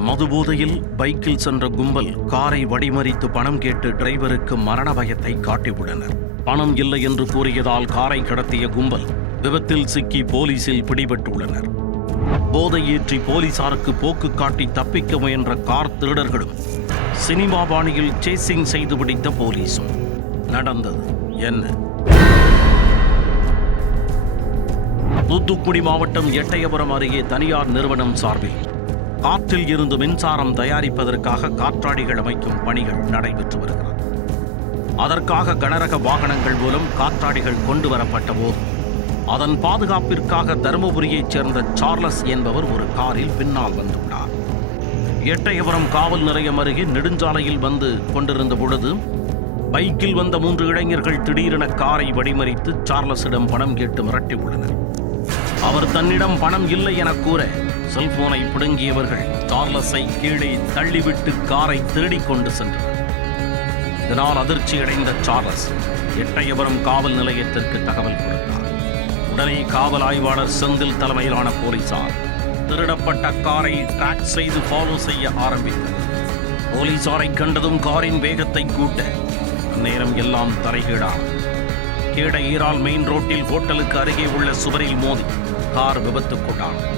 மதுபோதையில் பைக்கில் சென்ற கும்பல் காரை வடிமறித்து பணம் கேட்டு டிரைவருக்கு மரண பயத்தை காட்டியுள்ளனர். பணம் இல்லை என்று கூறியதால் காரை கடத்திய கும்பல் விபத்தில் சிக்கி போலீசில் பிடிபட்டுள்ளனர். போதை ஏற்றி போலீசாருக்கு போக்கு காட்டி தப்பிக்க முயன்ற கார் திருடர்களும் சினிமா பாணியில் சேசிங் செய்து பிடித்த போலீசும். நடந்தது என்ன? தூத்துக்குடி மாவட்டம் எட்டயபுரம் அருகே தனியார் நிறுவனம் சார்பில் காற்றில் இருந்து மின்சாரம் தயாரிப்பதற்காக காற்றாடிகள் அமைக்கும் பணிகள் நடைபெற்று வருகிறது. அதற்காக கனரக வாகனங்கள் மூலம் காற்றாடிகள் கொண்டு வரப்பட்ட போது அதன் பாதுகாப்பிற்காக தருமபுரியைச் சேர்ந்த சார்லஸ் என்பவர் ஒரு காரில் பின்னால் வந்துள்ளார். எட்டயபுரம் காவல் நிலையம் அருகே நெடுஞ்சாலையில் வந்து கொண்டிருந்த பொழுது பைக்கில் வந்த மூன்று இளைஞர்கள் திடீரென காரை வடிமறித்து சார்லஸிடம் பணம் கேட்டு மிரட்டியுள்ளனர் அவர் தன்னிடம் பணம் இல்லை என கூற செல்போனை பிடுங்கியவர்கள் சார்லஸை கீழே தள்ளிவிட்டு காரை திருடிக் கொண்டு சென்றனர். இதனால் அதிர்ச்சியடைந்த சார்லஸ் எட்டயபுரம் காவல் நிலையத்திற்கு தகவல் கொடுத்தார். உடனே காவல் ஆய்வாளர் செந்தில் தலைமையிலான போலீசார் திருடப்பட்ட காரை ட்ராக் செய்து ஃபாலோ செய்ய ஆரம்பித்தனர். போலீசாரை கண்டதும் காரின் வேகத்தை கூட்ட நேரம் எல்லாம் தலைகீழாம் கீழ ஈரால் மெயின் ரோட்டில் ஹோட்டலுக்கு அருகே உள்ள சுவரில் மோதி கார் விபத்துக்குள்ளானது.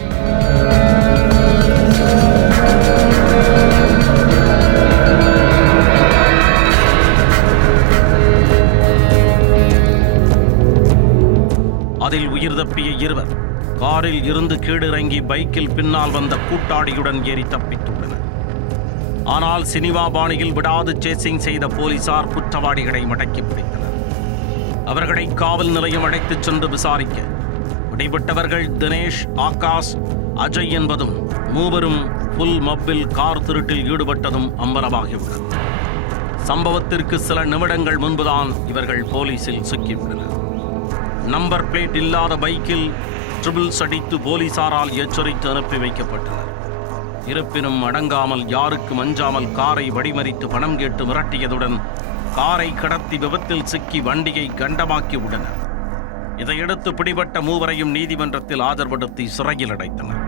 அதில் உயிர் தப்பிய இருவர் காரில் இருந்து கீழிறங்கி பைக்கில் பின்னால் வந்த கூட்டாளியுடன் ஏறி தப்பித்துள்ளனர். ஆனால் சினிமா பாணியில் விடாது சேசிங் செய்த போலீசார் குற்றவாளிகளை மடக்கி பிடித்தனர். அவர்களை காவல் நிலையம் அழைத்துச் சென்று விசாரிக்க பிடிபட்டவர்கள் தினேஷ் ஆகாஷ் அஜய் என்பதும் மூவரும் புல் மப்பில் கார் திருட்டில் ஈடுபட்டதும் அம்பலமாகியுள்ளது சம்பவத்திற்கு சில நிமிடங்கள் முன்புதான் இவர்கள் போலீசில் சிக்கியுள்ளனர். நம்பர் பிளேட் இல்லாத பைக்கில் ட்ரிபிள்ஸ் அடித்து போலீசாரால் எச்சரித்து அனுப்பி வைக்கப்பட்டனர். இருப்பினும் அடங்காமல் யாருக்கு மஞ்சாமல் காரை வடிமறித்து பணம் கேட்டு மிரட்டியதுடன் காரை கடத்தி விபத்தில் சிக்கி வண்டியை கண்டமாக்கி விட்டனர் இதையடுத்து பிடிபட்ட மூவரையும் நீதிமன்றத்தில் ஆஜர்படுத்தி சிறையில் அடைத்தனர்.